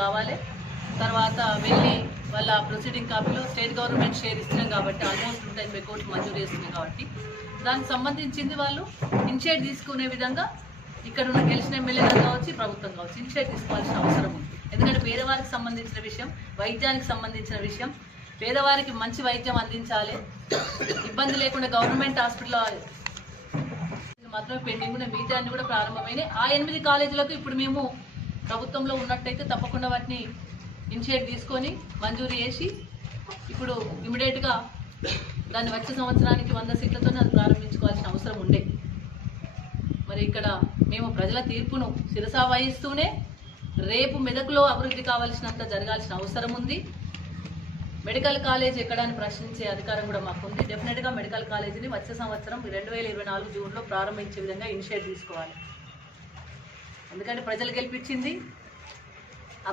కావాలి. తర్వాత వెళ్ళి వాళ్ళ ప్రొసీడింగ్ కాపీలో స్టేట్ గవర్నమెంట్ షేర్ ఇస్తున్నాం కాబట్టి ఆల్మోస్ట్ 180 కోట్లు మంజూరు చేస్తున్నాం కాబట్టి దానికి సంబంధించింది వాళ్ళు ఇనిషియేట్ తీసుకునే విధంగా ఇక్కడ ఉన్న గెలిచిన ఎమ్మెల్యేలు కావచ్చు, ప్రభుత్వం కావచ్చు ఇనిషియేట్ తీసుకోవాల్సిన అవసరం ఉంది. ఎందుకంటే పేదవారికి సంబంధించిన విషయం, వైద్యానికి సంబంధించిన విషయం, పేదవారికి మంచి వైద్యం అందించాలి, ఇబ్బంది లేకుండా గవర్నమెంట్ హాస్పిటల్ మాత్రమే పెండింగ్ ఉన్న మిగతా అన్ని కూడా ప్రారంభమైనాయి. ఆ 8 కాలేజీలకు ఇప్పుడు మేము ప్రభుత్వంలో ఉన్నట్టయితే తప్పకుండా వాటిని ఇనిషియేట్ తీసుకొని మంజూరు చేసి ఇప్పుడు ఇమీడియట్గా దాన్ని వచ్చే సంవత్సరానికి 100 సీట్లతో అది ప్రారంభించుకోవాల్సిన అవసరం ఉండే. మరి ఇక్కడ మేము ప్రజల తీర్పును శిరసా వహిస్తూనే రేపు మెదక్లో అభివృద్ధి కావాల్సినంత జరగాల్సిన అవసరం ఉంది. మెడికల్ కాలేజ్ ఎక్కడాన్ని ప్రశ్నించే అధికారం కూడా మాకుంది. డెఫినెట్గా మెడికల్ కాలేజీని వచ్చే సంవత్సరం 2024 జూన్లో ప్రారంభించే విధంగా ఇనిషియేట్ తీసుకోవాలి. ఎందుకంటే ప్రజలు గెలిపించింది